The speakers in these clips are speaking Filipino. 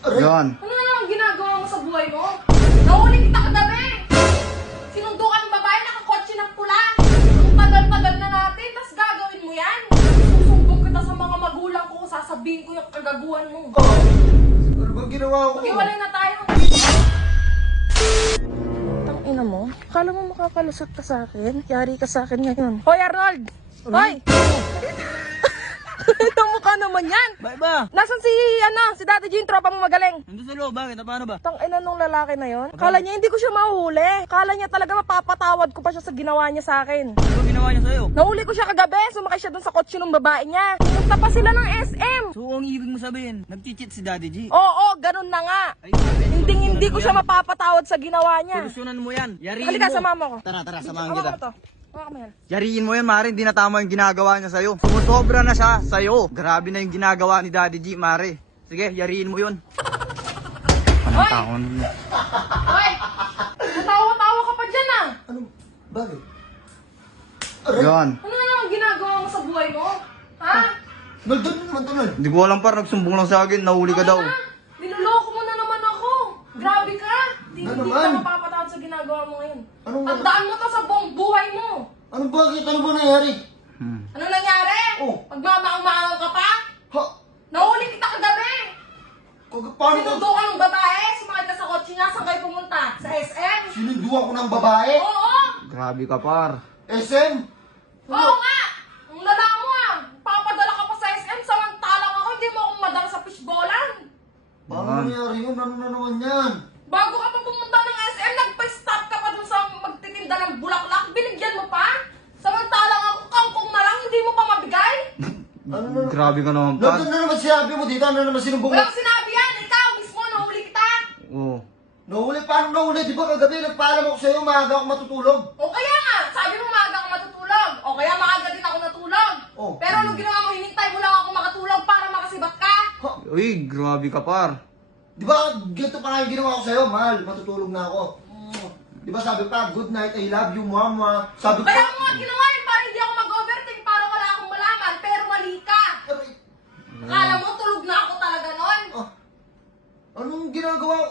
Yan. Ano na ang ginagawa mo sa buhay mo? Nahuli kita kagabi! Sinundo ka ng babae, nakakotse ng pula! Ang tagal-tagal na natin, tas gagawin mo yan! Susumbong kita sa mga magulang ko, sasabihin ko yung kagaguhan mo. Ano ba ginawa ko? Mag-iwalay na tayo. Tangina mo, akala mo makakalusot ka sa akin? Yari ka sa akin ngayon. Hoy Arnold! Hoy! Ito mukha naman yan! Bakit ba? Nasaan si Daddy G, yung tropa mo magaling? Nandun sa loob, bakit? Paano ba? Tangina nung lalaki na yon. Kala niya hindi ko siya mahuhuli. Kala niya talaga mapapatawad ko pa siya sa ginawa niya sa akin. Ano ba ginawa niya sa'yo? Nahuli ko siya kagabi, sumakay siya dun sa kotse ng babae niya. Pumunta pa sila ng SM. So, ang ibig mo sabihin, nag-cheat si Daddy G. Oo, ganun na nga. Ay, bakit? Hindi ko siya mapapatawad sa ginawa niya. Solusyonan mo yan. Yariin Halika, mo. sama mo ko. Tara, samahan Hawakan kita. mo to. Hawakan mo yan. Yariin mo yan, Mare. Hindi na tama yung ginagawa niya sa'yo. Sumusobra na siya sa'yo. Grabe na yung ginagawa ni Daddy G, Mare. Sige, yariin mo yun. Anong Hoy! taon? Hoy! Natawa-tawa ka pa dyan ah. Ano? Bakit? Yan. Ano na ang ginagawa mo sa buhay mo? Ha? Nandun naman to, Nol. Hindi ko alam par, nagsumbong lang sa akin. Nahuli ka daw. Ano na? Niloloko mo na naman ako. Grabe ka. Hindi Ano ka naman? mapapatawad sa ginagawa mo ngayon. Anong- Tandaan mo to sa buong buhay mo. Ano bakit? Ano ba nangyari? Ano nangyari? Oh. Magmamaang-maang ka pa? Ha? Nahuli kita kagabi. Paano ko? Sinundo ka ng babae, sumakay ka sa kotse niya, saan kayo pumunta? Sa SM? Sinunduan ko ng babae? Oo! Grabe ka par. SM? Oo nga! Ang lala mo ah! Papadala ka pa sa SM, samantalang ako, hindi mo akong madala sa fishballan. Paano nangyari yun? Ano na naman yan? Bago ka pa pumunta ng SM, nagpa-stop ka pa dun sa magtitinda ng bulaklak, binigyan mo pa? Samantalang ako, kangkong na lang, hindi mo pa mabigay? Ano na? Grabe ka naman par. Nandun na naman sinabi mo dito. Ano na naman sinumbong mo? Walang sinabi yan, ikaw mismo, nahuli kita! Oo. Nahuli? Paano nahuli? Di ba kagabi nagpaalam ako sa'yo, maaga ako matutulog? O kaya nga, sabi mo maaga ako matutulog. O kaya maaga din ako natulog. Oh. Pero anong ginawa mo, hinintay mo lang ako makatulog para makasibat ka? Ha? Uy, grabe ka par. Di ba ganito pa nga yung ginawa ko sa'yo, mahal, matutulog na ako. Di ba sabi pa, good night, I love you, mama. Sabi ko, Kaya mo nga ginawa yun para hindi ako mag-overthink para wala akong malaman. Pero mali ka. Aray, Akala mo tulog na ako talaga nun? ah, anong ginagawa ko?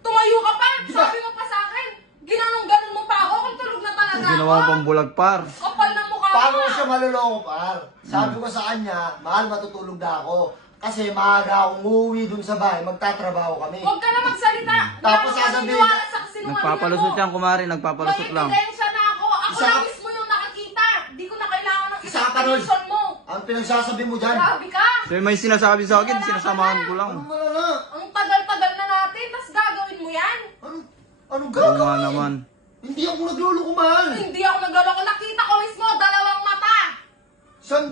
Tumayo ka pa. Di ba? Sabi mo pa sa akin. Ginanong-ganon mo pa ako kung tulog na talaga Ang ginawa mo ako. pang bulag par. Kapal ng mukha Paano mo. ko siya maloloko, par? Sabi ko sa kanya, mahal, matutulog na ako. Kasi maaga akong uuwi dun sa bahay, magtatrabaho kami. Huwag ka na magsalita. Tapos Wala akong sasabihin- naniniwala sa kasinungalingan Nagpapalusot mo. yan, kumari. Nagpapalusot lang. May ebidensya na ako. Ako Isa- na mismo yung nakakita. Di ko na kailangan ng Isa ka pa nun. explanation mo. Ang pinagsasabi mo dyan, Grabe ka. So may sinasabi sa akin, sinasamahan ko lang. anong malala? Ang tagal-tagal na natin, tas gagawin mo yan. Anong Oo nga gagawin? naman. Hindi ako nagluloko, mahal. Hindi ako nagloloko. Nakita ko mismo, dalawang mata. San,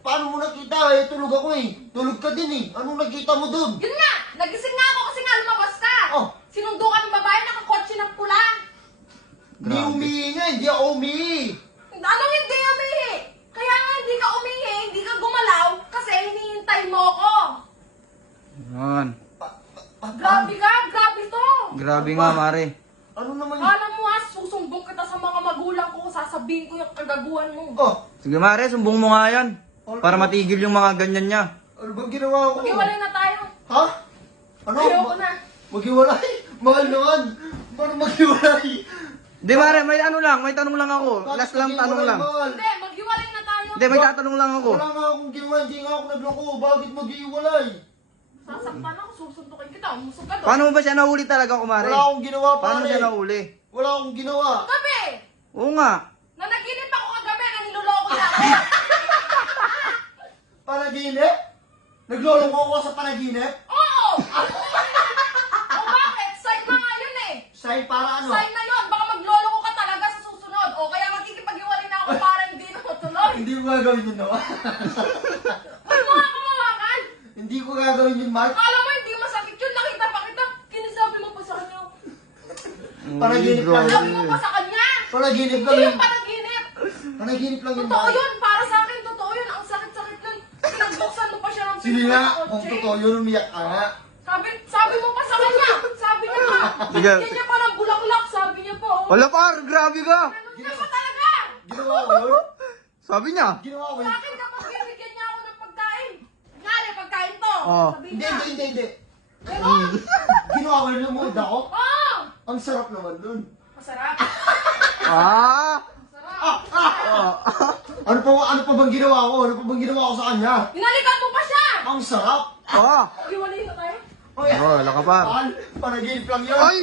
paano mo nakita? Eh, tulog ako eh. Tulog ka din eh. Anong nakita mo dun? Yun nga, nagising nga ako kasi nga lumabas ka. Oh. Sinundo ka ng babae, nakakotse ng pula. Hindi Grabe. umihi nga, hindi ako umihi. Anong hindi umihi? Kaya nga hindi ka umihi, hindi ka gumalaw kasi hinihintay mo ako. Yan. Grabe ka, grabe to. Grabe nga, Mare. Ano naman yun? Alam mo ha, susumbong kita sa mga magulang ko, sasabihin ko yung kagaguhan mo. Oh, Sige, Mare, sumbong mo nga yan. Para matigil yung mga ganyan niya. ano bang ginawa ko? Maghiwalay na tayo. Ha? Ano? Ayoko na. Maghiwalay? Mahal naman. Paano maghiwalay? Di, Mare, may ano lang, may tanong lang ako. Last lang tanong lang. Mahal? Hindi, maghiwalay na tayo. Hindi, may tatanong lang ako. Wala nga akong ginawa, hindi nga ako nagloko. Bakit maghiwalay? Sasaktan ako, susuntukin kita, umusog ka doon. Paano mo ba siya nahuli talaga, kumare? Wala akong ginawa, pare. Paano siya nahuli? Wala akong ginawa. Gabi, Oo nga. nanaginip ako kagabi na niloloko niya ako. Panaginip? Nagloloko ako sa panaginip? Oo! O bakit? Sign na nga yun eh. Sign para ano? Sign na yun, baka magloloko ka talaga sa susunod. O kaya magkikipag-iwalay na ako para hindi na matuloy. Hindi ko gagawin yun, no? Huwag mo nga kumawakan. Hindi ko gagawin yun, Mark. Alam mo, hindi masakit yun. Nakita pa kita. Kinisabi mo pa sa kanya. Panaginip lang Sabi yun. mo pa sa kanya. Panaginip lang Hindi yun. yung panaginip. Panaginip lang yun, Totoo Mark. yun. Para sa akin, totoo yun. Ang sakit-sakit nun. Pinagbuksan mo pa siya ng Sige pinto nga, ng kung kotse. totoo yun, umiyak ka nga. Sabi mo pa sa kanya. Sabi niya pa. Sige. Binigyan niya pa ng bulaklak. Sabi niya pa. Oh. Wala, par, grabe ka. Ganun niya pa talaga. Ginawa ko yun? Sabi niya. Ginawa ko Sa yun? akin kapag bibigyan niya ako ng pagkain. Ngari, pagkain to. Oo. Sabi Hindi, niya. hindi, hindi, hindi. Ganon! Ginawa ko yung lumuod ako? Oh! Ang sarap naman dun. Masarap. Ah! Masarap. Ano pa bang ginawa ko? Ano pa bang ginawa ko sa kanya? Hinalikan mo pa siya! Ang sarap! Oh! Iwalay na tayo. Oy, Oh, wala ka pa. Mahal, panaginip lang yun. Ay!